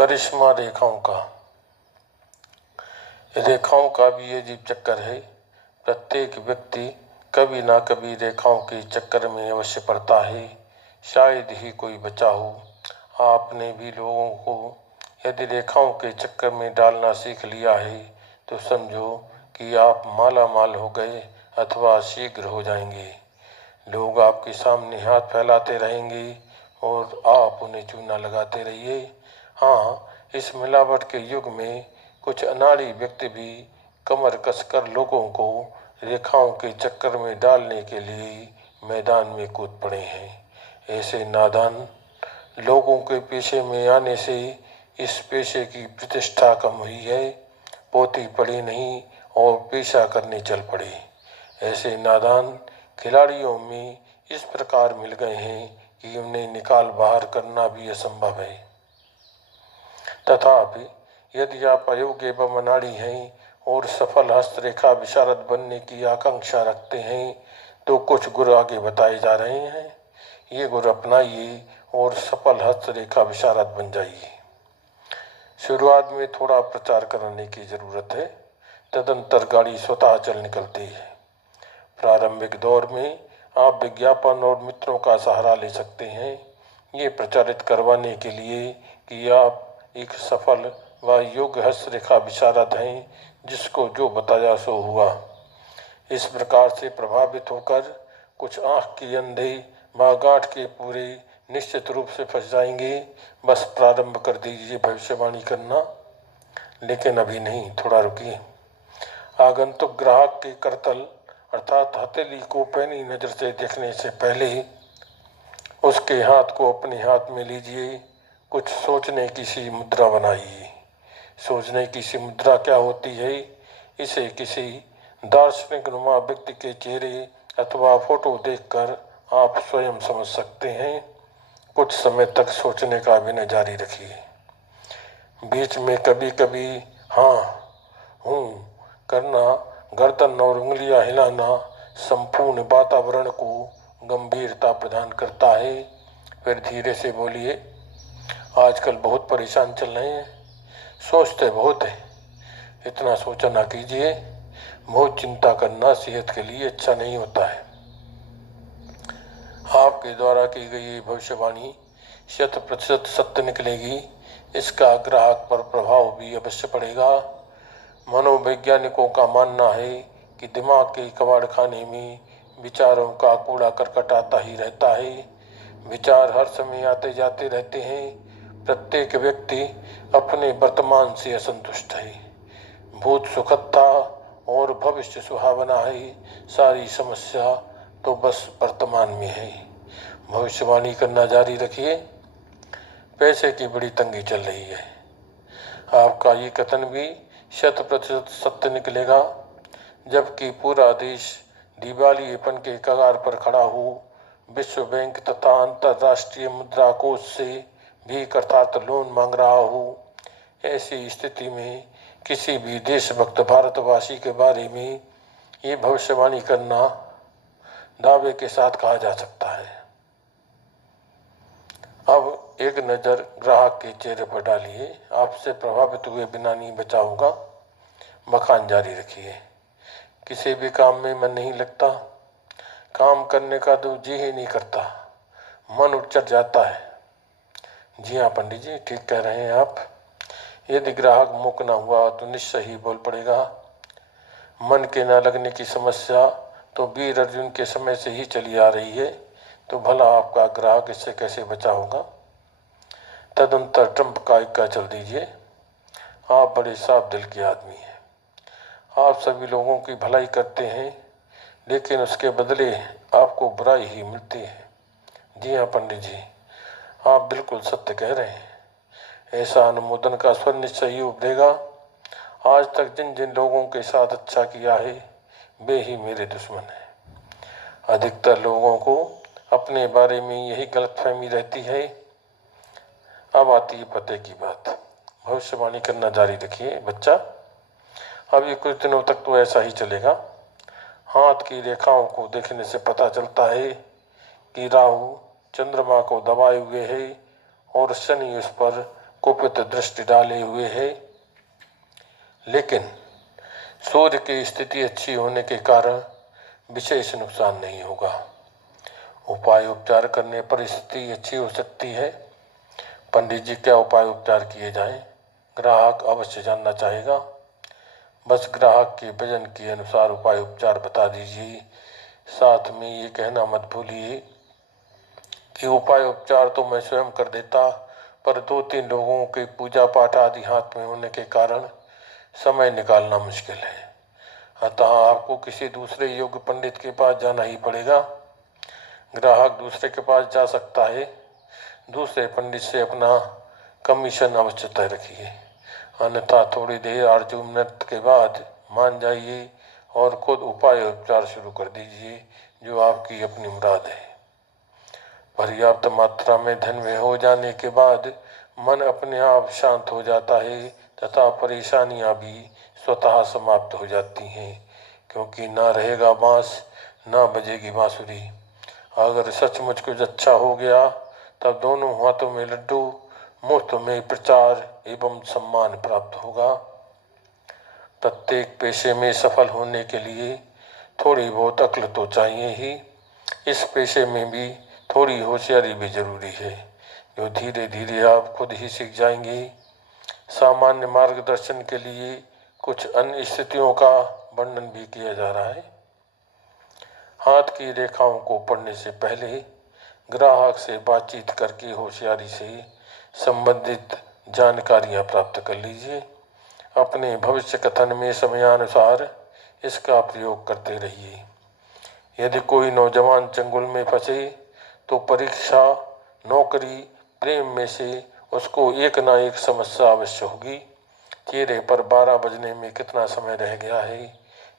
करिश्मा रेखाओं का भी अजीब चक्कर है। प्रत्येक व्यक्ति कभी ना कभी रेखाओं के चक्कर में अवश्य पड़ता है। शायद ही कोई बचा हो। आपने भी लोगों को यदि रेखाओं के चक्कर में डालना सीख लिया है तो समझो कि आप माला माल हो गए अथवा शीघ्र हो जाएंगे। लोग आपके सामने हाथ फैलाते रहेंगे और आप उन्हें चूना लगाते रहिए। हाँ, इस मिलावट के युग में कुछ अनाड़ी व्यक्ति भी कमर कसकर लोगों को रेखाओं के चक्कर में डालने के लिए मैदान में कूद पड़े हैं। ऐसे नादान लोगों के पेशे में आने से इस पेशे की प्रतिष्ठा कम हुई है। पोती पड़ी नहीं और पेशा करने चल पड़े। ऐसे नादान खिलाड़ियों में इस प्रकार मिल गए हैं कि उन्हें निकाल बाहर करना भी असंभव है। तथापि यदि आप अयोग्य एवं अनाड़ी हैं और सफल हस्तरेखा विशारद बनने की आकांक्षा रखते हैं तो कुछ गुर आगे बताए जा रहे हैं। ये गुर अपनाइए और सफल हस्तरेखा विशारद बन जाइए। शुरुआत में थोड़ा प्रचार करने की जरूरत है, तदंतर गाड़ी स्वतः चल निकलती है। प्रारंभिक दौर में आप विज्ञापन और मित्रों का सहारा ले सकते हैं, ये प्रचारित करवाने के लिए कि आप एक सफल व योग्य हस्तरेखा विशारद हैं जिसको जो बताया सो हुआ। इस प्रकार से प्रभावित होकर कुछ आँख के अंधे व गांठ के पूरे निश्चित रूप से फंस जाएंगे। बस प्रारंभ कर दीजिए भविष्यवाणी करना। लेकिन अभी नहीं, थोड़ा रुकिए। आगंतुक ग्राहक के करतल अर्थात हथेली को पैनी नजर से देखने से पहले उसके हाथ को अपने हाथ में लीजिए। कुछ सोचने की सी मुद्रा बनाइए। सोचने की सी मुद्रा क्या होती है, इसे किसी दार्शनिक नुमा व्यक्ति के चेहरे अथवा फोटो देखकर आप स्वयं समझ सकते हैं। कुछ समय तक सोचने का अभिनय जारी रखिए। बीच में कभी कभी हाँ हूँ करना, गर्दन और उंगलियां हिलाना संपूर्ण वातावरण को गंभीरता प्रदान करता है। फिर धीरे से बोलिए, आजकल बहुत परेशान चल रहे हैं, सोचते बहुत है। इतना सोचा ना कीजिए, बहुत चिंता करना सेहत के लिए अच्छा नहीं होता है। आपके द्वारा की गई भविष्यवाणी 100% सत्य निकलेगी। इसका ग्राहक पर प्रभाव भी अवश्य पड़ेगा। मनोवैज्ञानिकों का मानना है कि दिमाग के कबाड़ खाने में विचारों का कूड़ा करकट आता ही रहता है। विचार हर समय आते जाते रहते हैं। प्रत्येक व्यक्ति अपने वर्तमान से असंतुष्ट है। भूत सुखद था और भविष्य सुहावना है। सारी समस्या तो बस वर्तमान में है। भविष्यवाणी करना जारी रखिए। पैसे की बड़ी तंगी चल रही है। आपका ये कथन भी 100% सत्य निकलेगा। जबकि पूरा देश दिवालियेपन के कगार पर खड़ा हो, विश्व बैंक तथा अंतर्राष्ट्रीय मुद्रा कोष से भी अर्थात लोन मांग रहा हो, ऐसी स्थिति में किसी भी देशभक्त भारतवासी के बारे में ये भविष्यवाणी करना दावे के साथ कहा जा सकता है। अब एक नज़र ग्राहक के चेहरे पर डालिए। आपसे प्रभावित हुए बिना नहीं बचा होगा। बखान जारी रखिए। किसी भी काम में मन नहीं लगता। काम करने का तो जी ही नहीं करता, मन उचट जाता है। जी हाँ पंडित जी, ठीक कह रहे हैं आप। यदि ग्राहक मुख न हुआ तो निश्चय ही बोल पड़ेगा। मन के न लगने की समस्या तो वीर अर्जुन के समय से ही चली आ रही है, तो भला आपका ग्राहक इससे कैसे बचा होगा। तदंतर ट्रंप का इक्का चल दीजिए। आप बड़े साफ दिल के आदमी हैं। आप सभी लोगों की भलाई करते हैं, लेकिन उसके बदले आपको बुराई ही मिलती है। जी हाँ पंडित जी, आप बिल्कुल सत्य कह रहे हैं। ऐसा अनुमोदन का स्वर निश्चय ही उभरेगा। आज तक जिन जिन लोगों के साथ अच्छा किया है वे ही मेरे दुश्मन हैं। अधिकतर लोगों को अपने बारे में यही गलतफहमी रहती है। अब आती है पते की बात। भविष्यवाणी करना जारी रखिए बच्चा। अभी कुछ दिनों तक तो ऐसा ही चलेगा। हाथ की रेखाओं को देखने से पता चलता है कि राहु चंद्रमा को दबाए हुए है और शनि उस पर कुपित दृष्टि डाले हुए है, लेकिन सूर्य की स्थिति अच्छी होने के कारण विशेष नुकसान नहीं होगा। उपाय उपचार करने पर स्थिति अच्छी हो सकती है। पंडित जी, क्या उपाय उपचार किए जाएं? ग्राहक अवश्य जानना चाहेगा। बस ग्राहक के वजन के अनुसार उपाय उपचार बता दीजिए। साथ में ये कहना मत भूलिए कि उपाय उपचार तो मैं स्वयं कर देता, पर 2-3 लोगों के पूजा पाठ आदि हाथ में होने के कारण समय निकालना मुश्किल है। अतः आपको किसी दूसरे योग्य पंडित के पास जाना ही पड़ेगा। ग्राहक दूसरे के पास जा सकता है। दूसरे पंडित से अपना कमीशन अवश्य तय रखिए, अन्यथा थोड़ी देर आरजू मेहनत के बाद मान जाइए और खुद उपाय उपचार शुरू कर दीजिए, जो आपकी अपनी मुराद है। पर्याप्त मात्रा में धन व्यय हो जाने के बाद मन अपने आप शांत हो जाता है तथा परेशानियां भी स्वतः समाप्त हो जाती हैं, क्योंकि ना रहेगा बांस ना बजेगी बांसुरी। अगर सचमुच कुछ अच्छा हो गया तब दोनों हाथों में लड्डू, मुफ्त में प्रचार एवं सम्मान प्राप्त होगा। प्रत्येक पेशे में सफल होने के लिए थोड़ी बहुत अक्ल तो चाहिए ही। इस पेशे में भी थोड़ी होशियारी भी जरूरी है, जो धीरे धीरे आप खुद ही सीख जाएंगे। सामान्य मार्गदर्शन के लिए कुछ अन्य स्थितियों का वर्णन भी किया जा रहा है। हाथ की रेखाओं को पढ़ने से पहले ग्राहक से बातचीत करके होशियारी से संबंधित जानकारियां प्राप्त कर लीजिए। अपने भविष्य कथन में समयानुसार इसका प्रयोग करते रहिए। यदि कोई नौजवान चंगुल में फंसे तो परीक्षा, नौकरी, प्रेम में से उसको एक ना एक समस्या अवश्य होगी। चेहरे पर 12 बजने में कितना समय रह गया है,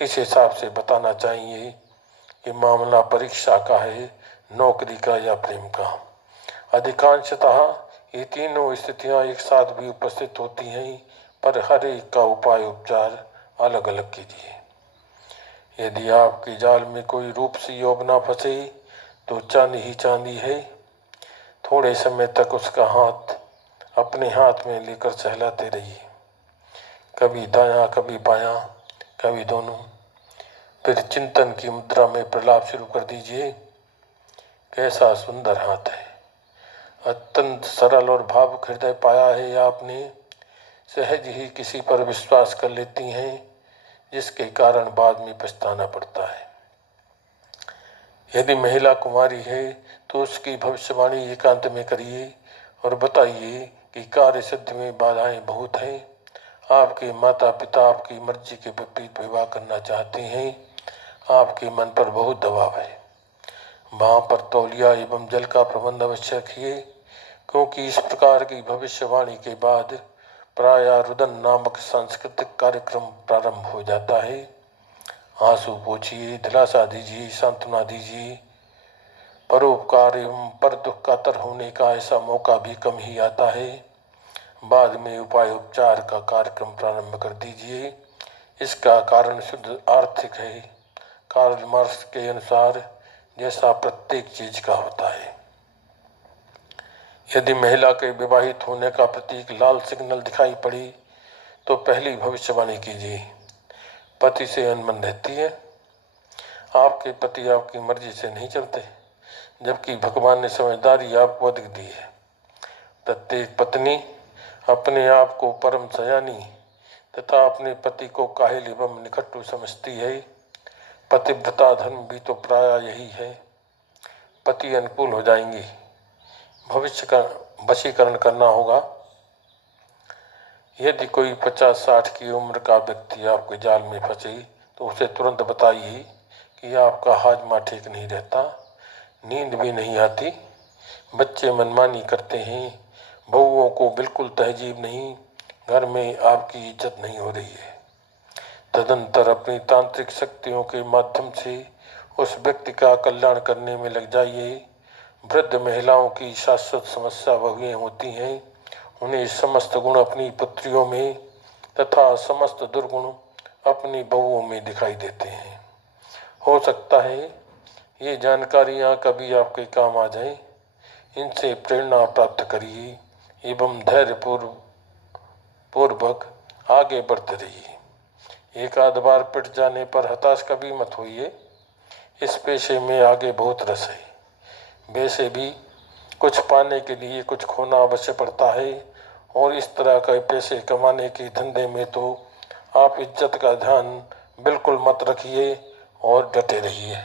इस हिसाब से बताना चाहिए कि मामला परीक्षा का है, नौकरी का या प्रेम का। अधिकांशतः ये तीनों स्थितियां एक साथ भी उपस्थित होती हैं, पर हर एक का उपाय उपचार अलग अलग कीजिए। यदि आपके जाल में कोई रूप सी योब ना फंसे तो चांदी ही चांदी है। थोड़े समय तक उसका हाथ अपने हाथ में लेकर सहलाते रहिए, कभी दायां कभी बायां कभी दोनों। फिर चिंतन की मुद्रा में प्रलाप शुरू कर दीजिए। कैसा सुंदर हाथ है, अत्यंत सरल और भावुक हृदय पाया है आपने। सहज ही किसी पर विश्वास कर लेती हैं, जिसके कारण बाद में पछताना पड़ता है। यदि महिला कुमारी है तो उसकी भविष्यवाणी एकांत में करिए और बताइए कि कार्य सिद्धि में बाधाएं बहुत हैं। आपके माता पिता आपकी मर्जी के विपरीत विवाह करना चाहते हैं। आपके मन पर बहुत दबाव है। वहां पर तौलिया एवं जल का प्रबंध अवश्य रखिए, क्योंकि इस प्रकार की भविष्यवाणी के बाद प्रायः रुदन नामक सांस्कृतिक कार्यक्रम प्रारंभ हो जाता है। आंसू पोंछिए, दिलासा दीजिए, सांत्वना दीजिए। परोपकार एवं पर दुख कातर होने का ऐसा मौका भी कम ही आता है। बाद में उपाय उपचार का कार्यक्रम प्रारंभ कर दीजिए। इसका कारण शुद्ध आर्थिक है। कार्ल मार्क्स के अनुसार जैसा प्रत्येक चीज का होता है। यदि महिला के विवाहित होने का प्रतीक लाल सिग्नल दिखाई पड़ी तो पहली भविष्यवाणी कीजिए। पति से अनबन रहती है। आपके पति आपकी मर्जी से नहीं चलते, जबकि भगवान ने समझदारी आपको अधिक दी है। प्रत्येक पत्नी अपने आप को परम सयानी तथा अपने पति को काहिल एवं निकटू समझती है। पतिव्रता धर्म भी तो प्राय यही है। पति अनुकूल हो जाएंगे। भविष्य का वशीकरण करना होगा। यदि कोई 50-60 की उम्र का व्यक्ति आपके जाल में फंसे तो उसे तुरंत बताइए कि आपका हाजमा ठीक नहीं रहता, नींद भी नहीं आती, बच्चे मनमानी करते हैं, बहुओं को बिल्कुल तहजीब नहीं, घर में आपकी इज्जत नहीं हो रही है। तदंतर अपनी तांत्रिक शक्तियों के माध्यम से उस व्यक्ति का कल्याण करने में लग जाइए। वृद्ध महिलाओं की शाश्वत समस्या बहुएं होती हैं। उन्हें समस्त गुण अपनी पुत्रियों में तथा समस्त दुर्गुण अपनी बहुओं में दिखाई देते हैं। हो सकता है ये जानकारियां कभी आपके काम आ जाएं। इनसे प्रेरणा प्राप्त करिए एवं धैर्य पूर्वक आगे बढ़ते रहिए। एक आध बार पिट जाने पर हताश कभी मत होइए। इस पेशे में आगे बहुत रस है। वैसे भी कुछ पाने के लिए कुछ खोना अवश्य पड़ता है, और इस तरह के पैसे कमाने के धंधे में तो आप इज्जत का ध्यान बिल्कुल मत रखिए और डटे रहिए।